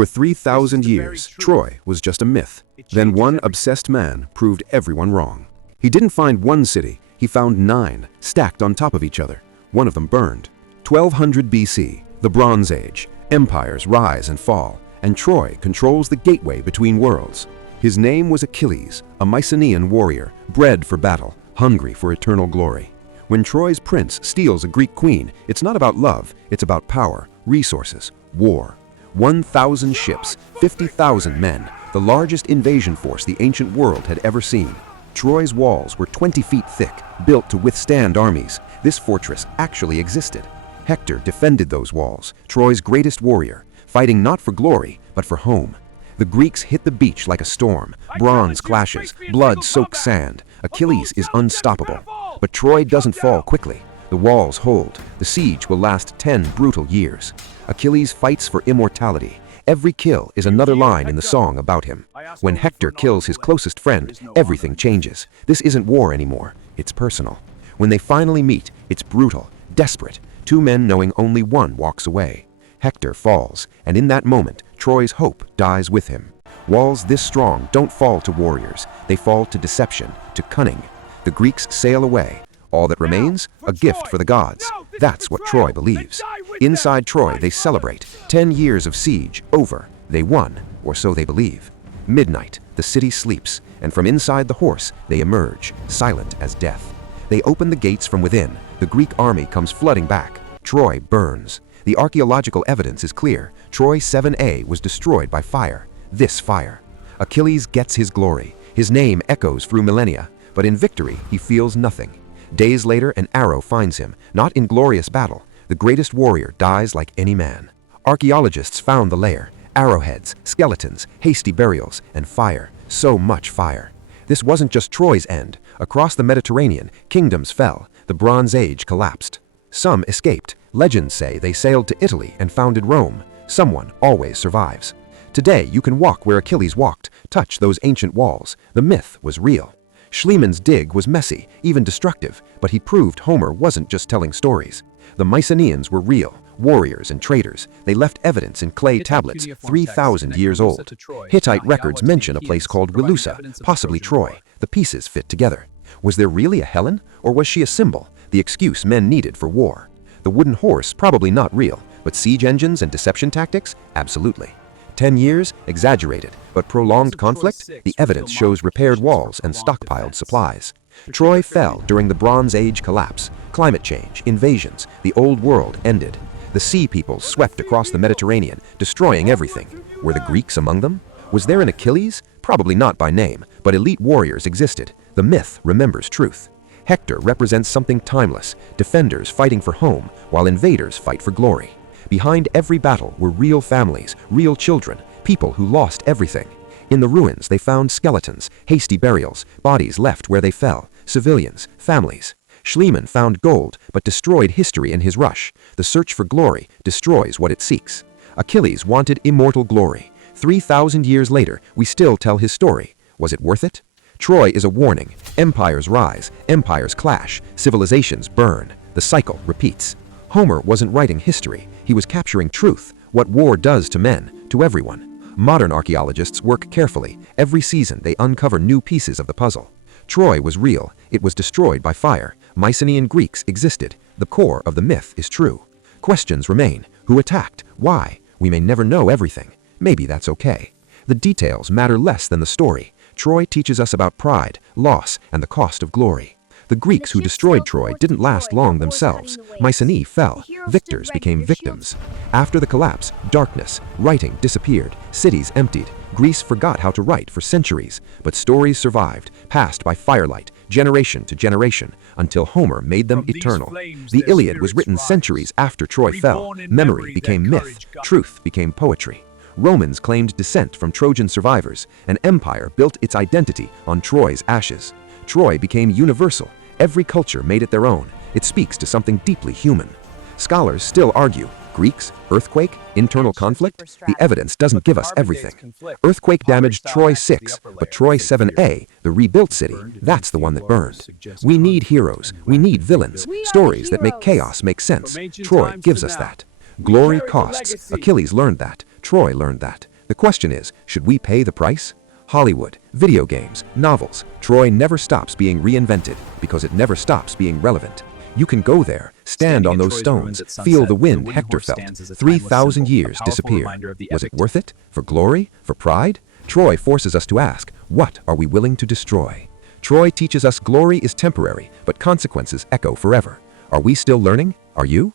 For 3,000 years, Troy was just a myth. Then one obsessed man proved everyone wrong. He didn't find one city, he found 9, stacked on top of each other. One of them burned. 1200 BC, the Bronze Age, empires rise and fall, and Troy controls the gateway between worlds. His name was Achilles, a Mycenaean warrior, bred for battle, hungry for eternal glory. When Troy's prince steals a Greek queen, it's not about love, it's about power, resources, war. 1,000 ships, 50,000 men, the largest invasion force the ancient world had ever seen. Troy's walls were 20 feet thick, built to withstand armies. This fortress actually existed. Hector defended those walls, Troy's greatest warrior, fighting not for glory, but for home. The Greeks hit the beach like a storm. Bronze clashes, blood soaks sand. Achilles is unstoppable. But Troy doesn't fall quickly. The walls hold. The siege will last 10 brutal years. Achilles fights for immortality. Every kill is another line in the song about him. When Hector kills his closest friend, everything changes. This isn't war anymore, it's personal. When they finally meet, it's brutal, desperate, 2 men knowing only one walks away. Hector falls, and in that moment, Troy's hope dies with him. Walls this strong don't fall to warriors, they fall to deception, to cunning. The Greeks sail away. All that remains, a gift for the gods. That's what Troy believes. Inside Troy, they celebrate. 10 years of siege over. They won, or so they believe. Midnight, the city sleeps, and from inside the horse, they emerge, silent as death. They open the gates from within. The Greek army comes flooding back. Troy burns. The archaeological evidence is clear. Troy 7a was destroyed by fire. This fire. Achilles gets his glory. His name echoes through millennia, but in victory, he feels nothing. Days later, an arrow finds him, not in glorious battle. The greatest warrior dies like any man. Archaeologists found the lair, arrowheads, skeletons, hasty burials, and fire. So much fire. This wasn't just Troy's end. Across the Mediterranean, kingdoms fell. The Bronze Age collapsed. Some escaped. Legends say they sailed to Italy and founded Rome. Someone always survives. Today, you can walk where Achilles walked, touch those ancient walls. The myth was real. Schliemann's dig was messy, even destructive, but he proved Homer wasn't just telling stories. The Mycenaeans were real, warriors and traders. They left evidence in clay tablets 3,000 years old. Hittite records mention a place called Wilusa, possibly Troy. The pieces fit together. Was there really a Helen, or was she a symbol, the excuse men needed for war? The wooden horse, probably not real, but siege engines and deception tactics, absolutely. 10 years, exaggerated, but prolonged conflict, the evidence shows repaired walls and stockpiled supplies. Troy fell during the Bronze Age collapse. Climate change, invasions, the old world ended. The sea peoples swept across the Mediterranean, destroying everything. Were the Greeks among them? Was there an Achilles? Probably not by name, but elite warriors existed. The myth remembers truth. Hector represents something timeless, defenders fighting for home, while invaders fight for glory. Behind every battle were real families, real children, people who lost everything. In the ruins, they found skeletons, hasty burials, bodies left where they fell, civilians, families. Schliemann found gold, but destroyed history in his rush. The search for glory destroys what it seeks. Achilles wanted immortal glory. 3,000 years later, we still tell his story. Was it worth it? Troy is a warning. Empires rise, empires clash, civilizations burn. The cycle repeats. Homer wasn't writing history. He was capturing truth, what war does to men, to everyone. Modern archaeologists work carefully. Every season they uncover new pieces of the puzzle. Troy was real. It was destroyed by fire. Mycenaean Greeks existed. The core of the myth is true. Questions remain. Who attacked? Why? We may never know everything. Maybe that's okay. The details matter less than the story. Troy teaches us about pride, loss, and the cost of glory. The Greeks who destroyed Troy didn't last long themselves. Mycenae fell. Victors became victims. After the collapse, darkness, writing disappeared, cities emptied. Greece forgot how to write for centuries, but stories survived, passed by firelight, generation to generation, until Homer made them eternal. The Iliad was written centuries after Troy fell. Memory became myth. Truth became poetry. Romans claimed descent from Trojan survivors. An empire built its identity on Troy's ashes. Troy became universal. Every culture made it their own. It speaks to something deeply human. Scholars still argue. Greeks, earthquake, internal conflict? The evidence doesn't give us everything. Earthquake damaged Troy 6, but Troy 7a, the rebuilt city, that's the one that burned. We need heroes. We need villains. Stories that make chaos make sense. Troy gives us that. Glory costs. Achilles learned that. Troy learned that. The question is, should we pay the price? Hollywood, video games, novels, Troy never stops being reinvented because it never stops being relevant. You can go there, stand on those stones, feel the wind Hector felt. 3,000 years disappear. Was it worth it? For glory? For pride? Troy forces us to ask, what are we willing to destroy? Troy teaches us glory is temporary, but consequences echo forever. Are we still learning? Are you?